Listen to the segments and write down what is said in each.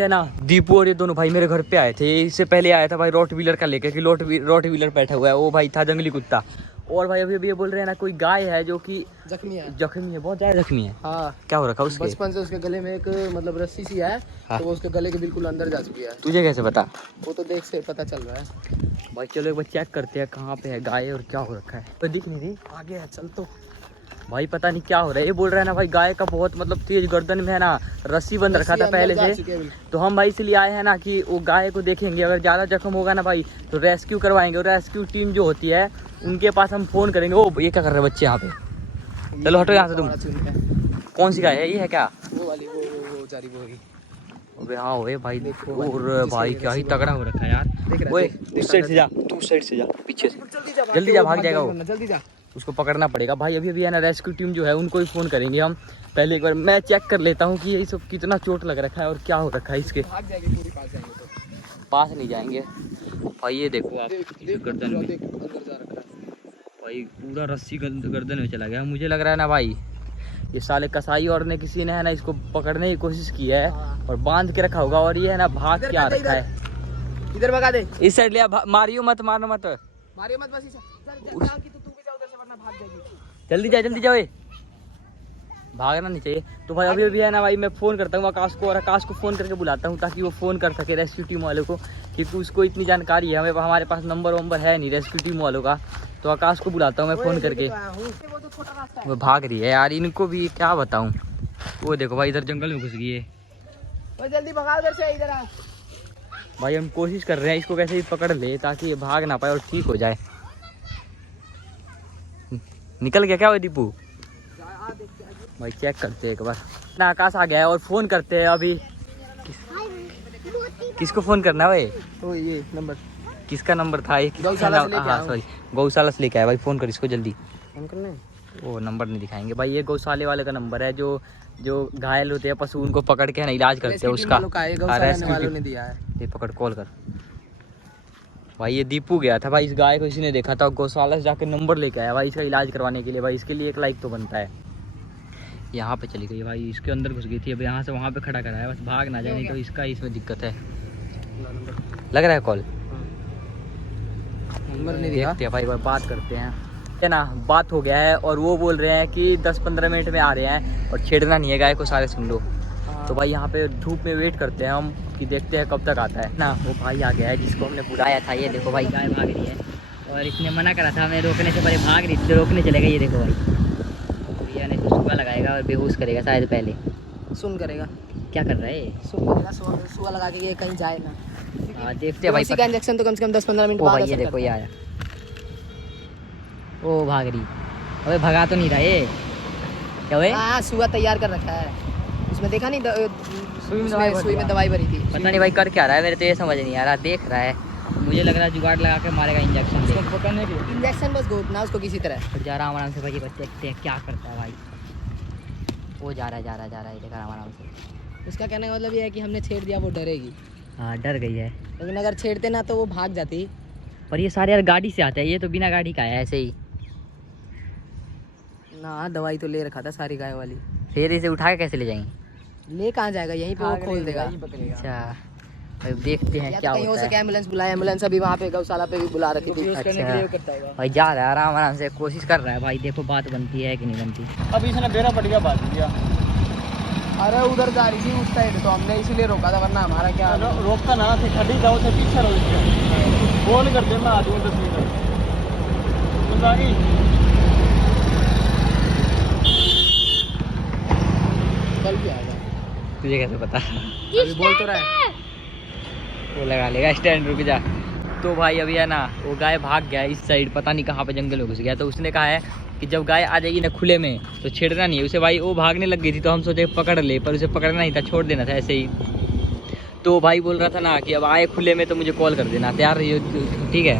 है ना। दीपू और ये दोनों भाई मेरे घर पे आए थे। इससे पहले आया था भाई रोट व्हीलर का लेकर कि रोट व्हीलर बैठा हुआ है, वो भाई था जंगली कुत्ता। और भाई अभी ये बोल रहे हैं ना कोई गाय है जो कि जख्मी है, बहुत ज्यादा जख्मी है। हाँ, क्या हो रखा उसके? बचपन से उसके गले में एक मतलब रस्सी सी है। हाँ। तो वो उसके गले के बिल्कुल अंदर जा चुकी है। तुझे कैसे पता? वो तो देख से पता चल रहा है भाई। चलो एक बार चेक करते हैं कहाँ पे है गाय और क्या हो रखा है। तो दिख नहीं रही, आगे है, चल तो भाई पता नहीं क्या हो रहा है। ये बोल रहा है ना भाई गाय का बहुत मतलब तेज गर्दन में है ना रस्सी बंद रखा था पहले से। तो हम भाई इसलिए आए हैं ना कि वो गाय को देखेंगे, अगर ज़्यादा जख्म होगा ना भाई तो रेस्क्यू करवाएंगे। और रेस्क्यू टीम जो होती है उनके पास हम फ़ोन करेंगे। वो ये क्या कर रहे हैं बच्चे यहाँ पे? चलो हटो यहाँ से तुम। कौन सी गाय है? ये है क्या? वो वाली, वो जा रही, वो ही। अबे हाँ हो भाई देखो। और भाई क्या ही तगड़ा हो रखा है यार। ओए उस साइड से जा, तू उस साइड से जा, पीछे से जल्दी जा, भाग जाएगा वो, जल्दी जा। उसको पकड़ना पड़ेगा भाई। अभी है ना रेस्क्यू टीम जो है उनको ही फ़ोन करेंगे हम। पहले एक बार मैं चेक कर लेता हूँ कि ये सब कितना चोट लग रखा है और क्या हो रखा है इसके। भाग जाएगी पूरी, पास जाएंगे तो। पास नहीं जाएंगे भाई। ये देखो आप गर्दन में भाई पूरा रस्सी गर्दन में चला गया। मुझे लग रहा है ना भाई ये साले कसाई और ने किसी ने है ना इसको पकड़ने की कोशिश की है और बांध के रखा होगा। और ये है ना भाग के आ रखा है। इधर भगा दे, इस साइड ले, मारियो मत, मारना मत, मारियो मत, बस जल्दी जा, जल्दी जाओ, भागना नहीं चाहिए। तो भाई अभी है ना भाई मैं फ़ोन करता हूँ आकाश को, और आकाश को फ़ोन करके बुलाता हूँ ताकि वो फ़ोन कर सके रेस्क्यू टीम वालों को, क्योंकि उसको इतनी जानकारी है। हमारे पास नंबर है नहीं रेस्क्यू टीम वालों का। तो आकाश को बुलाता हूँ मैं फ़ोन करके। वो भाग रही है यार, इनको भी क्या बताऊँ। वो देखो भाई इधर जंगल में घुस गई है। जल्दी भगा इधर से, इधर आ भाई। हम कोशिश कर रहे हैं इसको कैसे भी पकड़ ले ताकि ये भाग ना पाए और ठीक हो जाए। निकल गया क्या वो दीपू? भाई चेक करते हैं एक बार ना। आकाश आ गया है और फ़ोन करते हैं अभी। किसको फ़ोन करना है भाई? तो ये नंबर किसका नंबर था? ये गौशाला से लेके आया हूं। सॉरी, गौशाला से लेके आया भाई। फ़ोन कर इसको जल्दी। फोन करना है? वो नंबर नहीं दिखाएंगे भाई। ये गौशाले वाले का नंबर है जो घायल होते हैं पशु, उनको पकड़ के है ना इलाज करते हैं उसका। वालों ने दिया है। ये पकड़, कॉल कर भाई। ये दीपू गया था भाई, इस गाय को इसी ने देखा था, गौशाला से जाकर नंबर लेके आया भाई इसका इलाज करवाने के लिए। भाई इसके लिए 1 लाइक तो बनता है। यहाँ पे चली गई भाई, इसके अंदर घुस गई थी। अब यहाँ से वहाँ पे खड़ा करा है, बस भाग ना जाए नहीं तो इसका इसमें दिक्कत है। लग रहा है कॉल, नंबर नहीं दिया। देखते हैं भाई, बात करते हैं है ना। बात हो गया है और वो बोल रहे हैं कि 10-15 मिनट में आ रहे हैं और छेड़ना नहीं है गाय को, सारे सुन लो। तो भाई यहाँ पे धूप में वेट करते हैं हम कि देखते हैं कब तक आता है ना। वो भाई आ गया है जिसको हमने बुलाया था। ये देखो भाई गाय भाग रही है और इसने मना करा था हमें रोकने से, पहले भाग रही थी, रोकने चले गए। ये देखो भाई भैया ने सुबह लगाएगा और बेहोश करेगा शायद। पहले सुन करेगा, क्या कर रहा है? सुन करेगा, सुबह लगा के ये कहीं जाए ना। हाँ देखते हैं भाई। इसी का इंजेक्शन तो कम से कम 10-15 मिनट बाद। बाद। ये देखो ये आया, ओ भाग रही। अबे भगा तो नहीं रहा ये क्या हुए? हाँ सुबह तैयार कर रखा है उसमें, देखा नहीं सुई में दवाई भरी थी। पता नहीं भाई कर क्या रहा है, मेरे तो ये समझ नहीं आ रहा। देख रहा है, मुझे लग रहा है जुगाड़ लगा के मारेगा इंजेक्शन दे। इंजेक्शन बस घोटना उसको किसी तरह। फिर जा रहा आराम से भाई, देखते हैं क्या करता है भाई। वो जा रहा है ये देखा आराम से। उसका कहने का मतलब ये है कि हमने छेड़ दिया, वो डरेगी। हाँ डर गई है, लेकिन अगर छेड़ते ना तो वो भाग जाती। पर ये सारे यार गाड़ी से आते हैं, ये तो बिना गाड़ी का है ऐसे ही ना। दवाई तो ले रखा था सारी गाय वाली। फिर इसे उठा के कैसे ले जाएंगे? ले कहाँ जाएगा, यहीं पे वो खोल देगा। अच्छा भाई देखते हैं क्या होता है। एम्बुलेंस बुलाया, एम्बुलेंस अभी वहाँ पे गौशाला पे भी बुला रखी थी। अच्छा भाई जा रहा है आराम से, कोशिश कर रहा है भाई। देखो बात बनती है कि नहीं बनती। अब इसने बेरा पड़ गया, बात दिया। अरे उधर जा रही थी उस साइड, तो हमने इसीलिए रोका था, वरना हमारा क्या रोकता ना थे। खड़ी जाओ से पीछे रहो, फोन कर देना आ दूँ 10 मिनट। कल भी आएगा, तुझे कैसे पता? अभी बोल तो रहा है। वो लगा लेगा स्टैंड, रुक जा। तो भाई अभी है ना वो गाय भाग गया इस साइड, पता नहीं कहाँ पे जंगल में घुस गया। तो उसने कहा है कि जब गाय आ जाएगी ना खुले में तो छेड़ना नहीं है उसे भाई। वो भागने लग गई थी तो हम सोचे पकड़ ले, पर उसे पकड़ना नहीं था, छोड़ देना था ऐसे ही। तो भाई बोल रहा था ना कि अब आए खुले में तो मुझे कॉल कर देना, तैयार रहिए। ठीक है,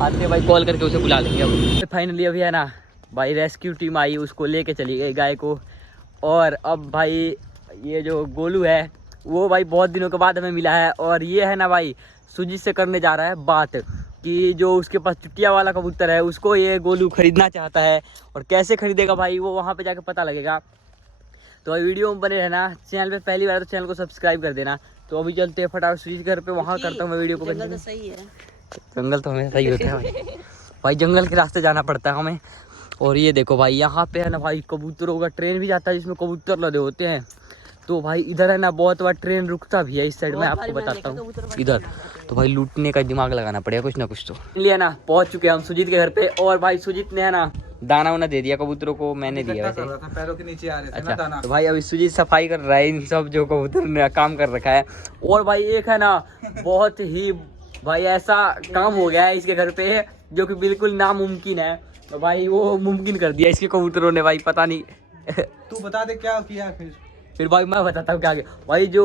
आते भाई कॉल करके उसे बुला लेंगे। अब फाइनली अभी है ना भाई रेस्क्यू टीम आई, उसको लेके चली गई गाय को। और अब भाई ये जो गोलू है वो भाई बहुत दिनों के बाद हमें मिला है। और ये है ना भाई सुजीत से करने जा रहा है बात कि जो उसके पास चुटिया वाला कबूतर है उसको ये गोलू खरीदना चाहता है। और कैसे खरीदेगा भाई वो वहाँ पे जाके पता लगेगा। तो वीडियो में बने रहना। चैनल पे पहली बार तो चैनल को सब्सक्राइब कर देना तो अभी चलते हैं फटाफट सुजीत घर पे, वहाँ करता हूँ मैं वीडियो को बंद। जंगल तो सही है, जंगल तो हमें सही होता है भाई। भाई जंगल के रास्ते जाना पड़ता है हमें। और ये देखो भाई यहाँ पे है ना भाई कबूतरों का ट्रेन भी जाता है जिसमें कबूतर लदे होते हैं। तो भाई इधर है ना बहुत बार ट्रेन रुकता भी है इस साइड में, आपको बताता हूँ इधर। तो भाई लूटने का दिमाग लगाना पड़ेगा कुछ ना कुछ। तो इसलिए ना पहुंच चुके हैं हम सुजीत के घर पे। और भाई सुजीत ने है ना दाना वाना दे दिया कबूतरों को, मैंने दिया वैसे। पैरों के नीचे आ रहे थे अच्छा ना दाना। तो भाई अभी सुजीत सफाई कर रहा है इन सब जो कबूतर ने काम कर रखा है। और भाई एक है ना बहुत ही भाई ऐसा काम हो गया है इसके घर पे जो कि बिल्कुल नामुमकिन है। तो भाई वो मुमकिन कर दिया इसके कबूतरों ने भाई, पता नहीं। तू बता दे क्या किया फिर भाई मैं बताता हूँ क्या आगे। भाई जो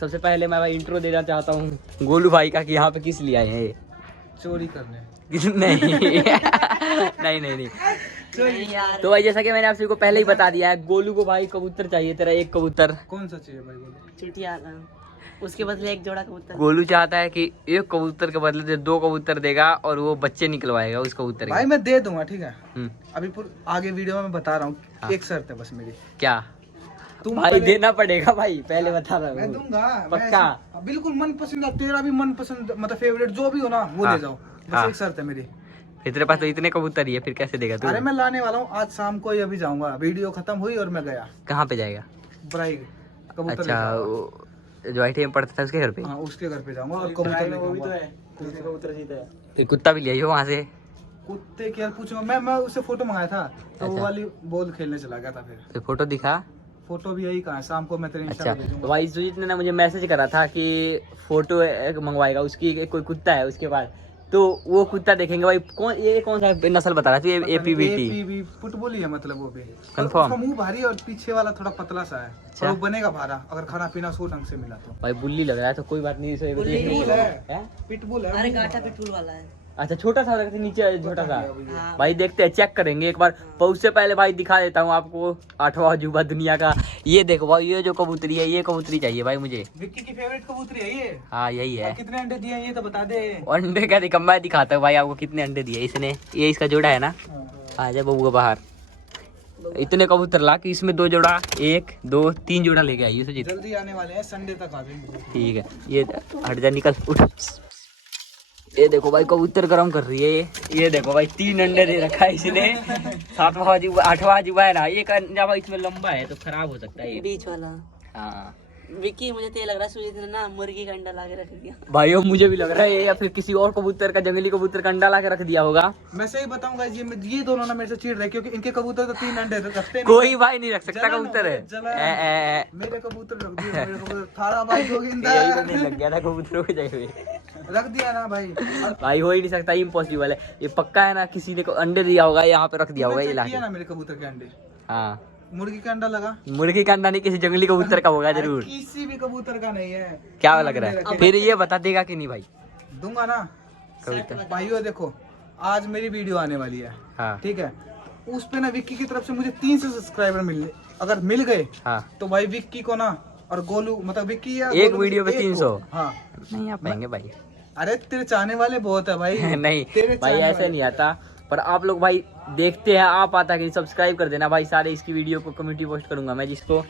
सबसे पहले मैं भाई इंट्रो देना चाहता हूँ गोलू भाई का कि यहाँ पे किस लिए आए हैं। चोरी करने। नहीं नहीं नहीं नहीं। तो भाई जैसा कि मैंने आप सभी को पहले ही बता दिया है, गोलू को भाई कबूतर चाहिए, तेरा एक कबूतर। कौन सा चाहिए भाई बोलो? चुटिया, उसके बदले एक जोड़ा कबूतर। गोलू चाहता है कि एक कबूतर के बदले से 2 कबूतर देगा और वो बच्चे निकलवाएगा उस कबूतर के। भाई मैं दे दूंगा, ठीक है। हम्म। अभी आगे वीडियो में मैं बता रहा हूँ। हाँ। एक शर्त है बस मेरी। क्या? तुम भाई देना पड़ेगा भाई, पहले बता रहा मैं हूँ। दूंगा पक्का? बिल्कुल मन पसंद, तेरा भी मन पसंद, मतलब फेवरेट जो भी हो ना वो हाँ। ले जाओ। बस हाँ। एक शर्त है मेरी। फिर तेरे पास तो इतने कबूतर ही है, फिर कैसे देगा तू? अरे मैं लाने वाला हूँ आज शाम को ही, अभी जाऊंगा। वीडियो खत्म हुई और मैं गया कहाँ पे जाएगा? बराई कबूतर लेके अच्छा आऊंगा। वो जो आईटीएम पढ़ता था उसके घर पे? हाँ उसके घर पे जाऊंगा और कबूतर लेके आऊंगा। फिर कुत्ता भी लिया वहाँ से? कुत्ते की यार पूछूंगा मैं उससे फोटो मंगाया था तो वो अच्छा। वाली बॉल खेलने चला गया था। फिर फोटो दिखा? फोटो भी यही कहा है, शाम को मैं तेरे इंस्टा अच्छा पे भेजूंगा। तो भाई सुजीत ने ना मुझे मैसेज करा था कि फोटो मंगवाएगा उसकी, कोई कुत्ता है उसके पास। तो वो कुत्ता देखेंगे भाई। कौन सा नस्ल बता रहा था? एपीवीटी फुटबॉल ही है मतलब वो भी। Confirm? उसका मुंह भारी है और पीछे वाला थोड़ा पतला सा है। अच्छा। और वो बनेगा भारा अगर खाना पीना सो ढंग से मिला तो। भाई बुल्ली लग रहा है तो कोई बात नहीं, इसे बुल्ली देखने नहीं को- है। हैं? पिटबुल है। अरे गाटा पिटबुल वाला है। अच्छा छोटा सा लगता है नीचे, छोटा सा। हाँ। भाई देखते हैं, चेक करेंगे एक बार। पर उससे पहले भाई दिखा देता हूँ आपको 8वां अजूबा दुनिया का। ये देखो भाई, ये जो कबूतरी है, ये कबूतरी चाहिए भाई मुझे। विक्की की फेवरेट कबूतरी है ये। हाँ यही है। और कितने अंडे दिए हैं ये तो बता दे। अंडे का दिखा, मैं दिखाता हूँ भाई आपको कितने अंडे दिए इसने। ये इसका जोड़ा है ना। आ जा बबू बाहर। इतने कबूतर ला कि इसमें 2 जोड़ा, 1 2 3 जोड़ा लेके आई सुजीत। जल्दी आने वाले हैं, संडे तक आ जाएंगे। ठीक है, ये हट जा, निकल उठ। ये देखो भाई कबूतर गरम कर रही है ये देखो भाई 3 अंडे दे रखा है इसने। 7वां अजूबा 8वां अजूबा है ना। एक अंडा भाई इसमें लंबा है तो खराब हो सकता है ये। बीच वाला। हाँ विक्की मुझे तो ये लग रहा है सुजीत ने ना मुर्गी का अंडा ला के रख दिया। भाई वो मुझे भी लग रहा है, या फिर किसी और कबूतर का, जंगली कबूतर का अंडा ला के रख दिया होगा। मैं सही बताऊंगा ये दोनों ना मेरे से चिढ़ रहे क्योंकि इनके कबूतर तो 3 अंडे रखते नहीं। कोई भाई नहीं रख सकता जलन कबूतर है। जलन। मेरे कबूतर रख दिए, मेरे कबूतर थारा भाई जोगिंदा यही तो नहीं लग गया था कबूतरों की जगह। रख दिया ना भाई। भाई हो ही नहीं सकता, इम्पॉसिबल है। ये पक्का है ना, किसी ने को अंडे दिया होगा, यहाँ पे रख दिया होगा ये तूने check लाके। किया ना मेरे कबूतर के अंडे। हाँ मुर्गी का अंडा लगा। मुर्गी का अंडा नहीं, किसी जंगली कबूतर का होगा जरूर। अरे किसी भी कबूतर का नहीं है। क्या लग रहा है? फिर ये बता देगा कि नहीं भाई? दूंगा ना कबूतर। भाइयों। देखो आज मेरी वीडियो आने वाली है, हाँ ठीक है। उस पे ना विक्की की तरफ से मुझे 300 सब्सक्राइबर मिलने, अगर मिल गए हाँ तो भाई विक्की को ना और गोलू, मतलब विक्की या एक गोलू वीडियो पे एक को- 300? हाँ नहीं आ पाएंगे भाई। अरे तेरे चाहने वाले बहुत है भाई। नहीं तेरे भाई चाहने ऐसे वाले। नहीं आता। पर आप लोग भाई देखते हैं, आप आता कि सब्सक्राइब कर देना भाई सारे। इसकी वीडियो को कम्युनिटी पोस्ट करूंगा मैं, जिसको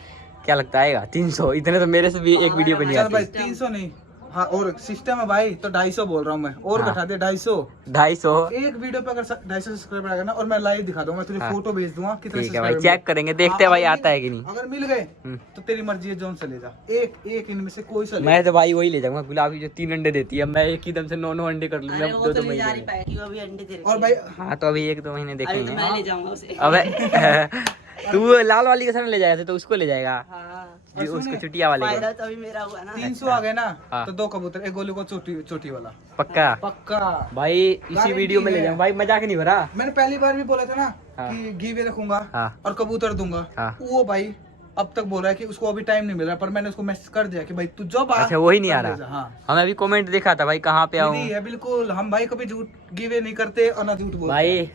क्या लगता है 300। इतने तो मेरे से भी एक वीडियो पे नहीं चल भाई आते। 300 नहीं, हाँ और सिस्टम है भाई तो 250 बोल रहा हूँ मैं, और हाँ। घटा दे 250। 250? एक वीडियो पे अगर 250 सब्सक्राइबर आएगा ना और मैं लाइव दिखा दूंगा, मैं तुझे हाँ। फोटो भेज दूंगा कितने ठीक है भाई, subscriber चेक करेंगे, देखते हैं भाई आता है कि नहीं। अगर मिल गए हम्म। तो तेरी मर्जी है, जोन से ले जा। एक इनमें से कोई सा ले। मैं तो भाई वही ले जाऊंगा, गुलाबी जो 3 अंडे देती है। मैं एक ही दम से 9 अंडे कर लूंगा अरे वो 2 तो ले महीने जा नहीं में। पाएगी, वो अभी अंडे दे रही और है। भाई हाँ तो अभी 1-2 महीने अभी तो देखेंगे। मैं ले जाऊंगा उसे। अबे तू लाल वाली के साथ ले जाएगा तो उसको ले जाएगा, हाँ जो उसको चुटिया वाले फायदा को। तो अभी मेरा हुआ ना। 300 आ गए ना हाँ। तो 2 कबूतर, एक गोलू को चोटी वाला पक्का पक्का। भाई इसी वीडियो में ले जाऊंगा भाई, मजाक नहीं हो रहा। मैंने पहली बार भी बोला था ना हाँ। कि गिवे रखूंगा हाँ और कबूतर दूंगा। हाँ। वो भाई अब तक बोल रहा है कि उसको अभी टाइम नहीं मिल रहा, पर मैंने उसको मैसेज कर दिया कि भाई तू जब आ। अच्छा वही नहीं आ तब ले जा। रहा। हाँ हमें अभी कमेंट देखा था भाई, कहाँ पे आऊँ नहीं है बिल्कुल। हम भाई कभी झूठ गिवे नहीं करते और ना झूठ बोलते। भाई।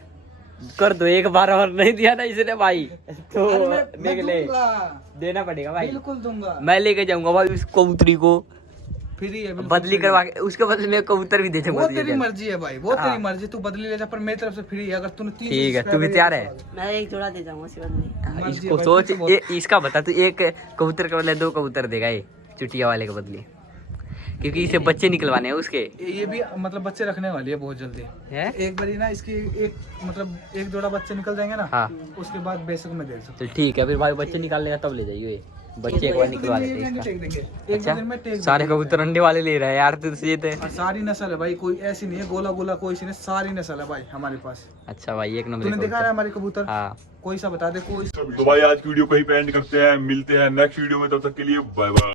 कर दो एक बार, और नहीं दिया ना इसने भाई तो अरे मैं देख ले, दूंगा, देना पड़ेगा भाई। बिल्कुल दूंगा। मैं लेके जाऊंगा भाई उस कबूतरी को, फ्री है बिल्कुल बदली फ्री। करवा के उसके बदले में कबूतर भी दे वो दूंगा तेरी तुझे। मर्जी है भाई, वो हाँ। तेरी मर्जी, तू बदली ले जा, पर मेरी तरफ से फ्री है। अगर तूने 300 ठीक है, तू भी subscriber तैयार है? मैं एक जोड़ा दे जाऊंगा उसी बदले। मर्जी है इसको भाई, सोच, तू तो इसका बता, तू एक कबूतर के बदले 2 कबूतर देगा ये चुटिया वाले के बदले, क्योंकि इसे बच्चे निकलवाने हैं उसके। ये भी मतलब बच्चे रखने वाली है बहुत जल्दी है एक बारी ना इसकी एक मतलब एक जोड़ा बच्चे निकल जाएंगे ना, हाँ उसके बाद बेशक में दे सकते तो ठीक है, फिर भाई बच्चे निकाल लेगा तब ले जाइए, बच्चे एक बार निकलवा लेते हैं इसका। एक अच्छा, दिन में टेक सारे कबूतर अंडे वाले ले रहा है यार, तो ये तो। और सारी नस्ल है भाई, कोई ऐसी नहीं है गोला गोला कोई सी नहीं, सारी नस्ल है भाई हमारे पास। अच्छा भाई, एक नंबर तूने देखा है कबूतर। हमारे कबूतर? हाँ कोई सा बता दे कोई। तो भाई आज की वीडियो को ही पे एंड करते हैं, मिलते हैं नेक्स्ट वीडियो में, तब तक के लिए बाय बाय।